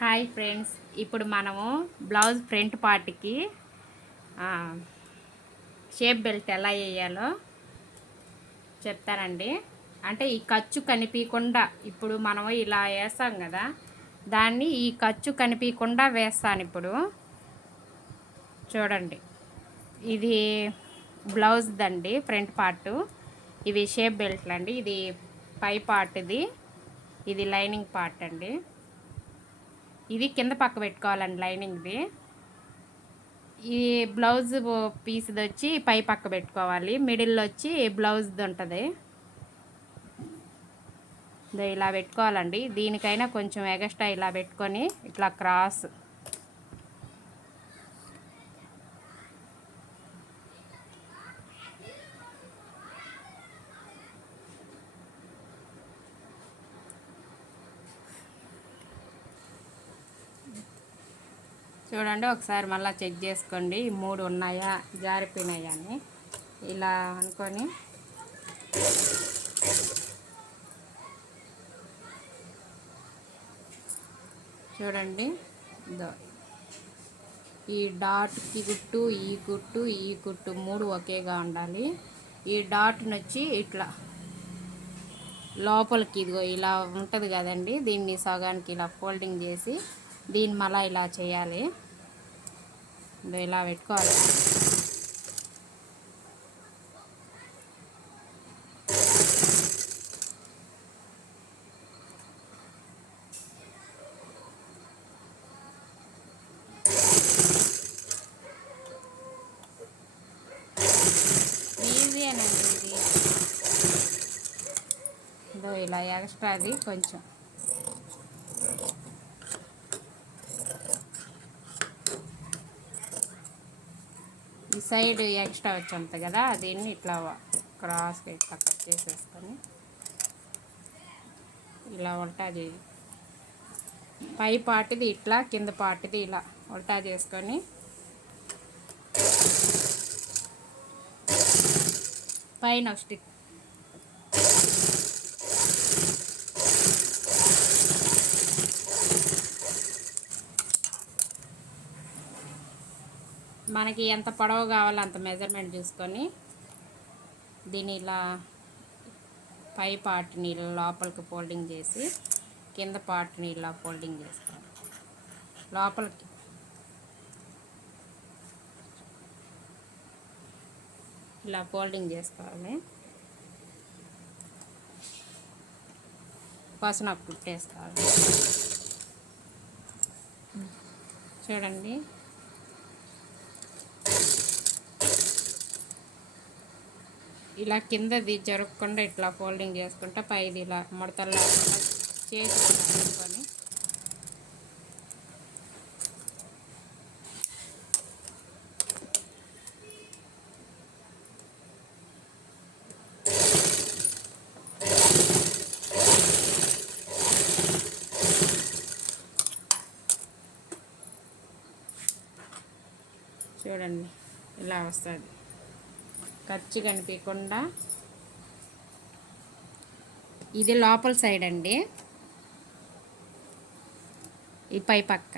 Hi friends, ఇప్పుడు మనము blouse front పార్ట్కి షేప్ బెల్ట్ ఎలా వేయాలో చెప్తానండి. అంటే ఈ ఖర్చు కనిపించకుండా ఇప్పుడు మనము ఇలా వేస్తాం కదా, దాన్ని ఈ ఖర్చు కనిపించకుండా వేస్తాను. ఇప్పుడు చూడండి, ఇది బ్లౌజ్ దండి ఫ్రంట్ పార్ట్. ఇవి షేప్ బెల్ట్లు అండి. ఇది పై పార్ట్, ఇది లైనింగ్ పార్ట్ అండి. ఇది కింద పక్క పెట్టుకోవాలండి లైనింగ్ది. ఈ బ్లౌజ్ పీస్ది వచ్చి పై పక్క పెట్టుకోవాలి. మిడిల్లో వచ్చి బ్లౌజ్ది ఉంటుంది. ఇలా పెట్టుకోవాలండి. దీనికైనా కొంచెం ఎగస్ట్రా ఇలా పెట్టుకొని ఇట్లా క్రాస్ చూడండి. ఒకసారి మళ్ళీ చెక్ చేసుకోండి, 3 ఉన్నాయా జారిపోయినాయా అని. ఇలా అనుకొని చూడండి, ఈ డాట్కి కుట్టు, ఈ కుట్టు, ఈ కుట్టు 3 ఒకేగా ఉండాలి. ఈ డాట్ని వచ్చి ఇట్లా లోపలికి ఇదిగో ఇలా ఉంటుంది కదండి, దీన్ని సగానికి ఇలా ఫోల్డింగ్ చేసి దీన్ని మళ్ళీ ఇలా చేయాలి. ఇలా పెట్టుకోవాలి. ఈజీయేనండి ఇది. ఇలా ఎక్స్ట్రాది కొంచెం ఈ సైడ్ ఎక్స్ట్రా వచ్చి కదా, దీన్ని ఇట్లా క్రాస్గా ఇట్లా కట్ చేసేసుకొని ఇలా ఉల్టా చేయి. పై పార్ట్ది ఇట్లా, కింద పార్ట్ది ఇలా ఉల్టా చేసుకొని పైన స్టిక్ మనకి ఎంత పొడవు కావాలో అంత మెజర్మెంట్ చూసుకొని దీన్ని ఇలా పై పార్ట్ని లోపలికి ఫోల్డింగ్ చేసి కింద పార్ట్ని ఇలా ఫోల్డింగ్ చేసుకోవాలి. లోపలికి ఇలా ఫోల్డింగ్ చేసుకోవాలి. పసన కుట్టేసుకోవాలి. చూడండి, ఇలా కిందది జరగకుండా ఇట్లా ఫోల్డింగ్ చేసుకుంటే పైది ఇలా ముడతలు లేకుండా చేసి పెట్టుకొని చూడండి ఇలా వస్తుంది. ఖర్చు కనిపించకుండా. ఇది లోపల సైడ్ అండి, ఈ పై పక్క.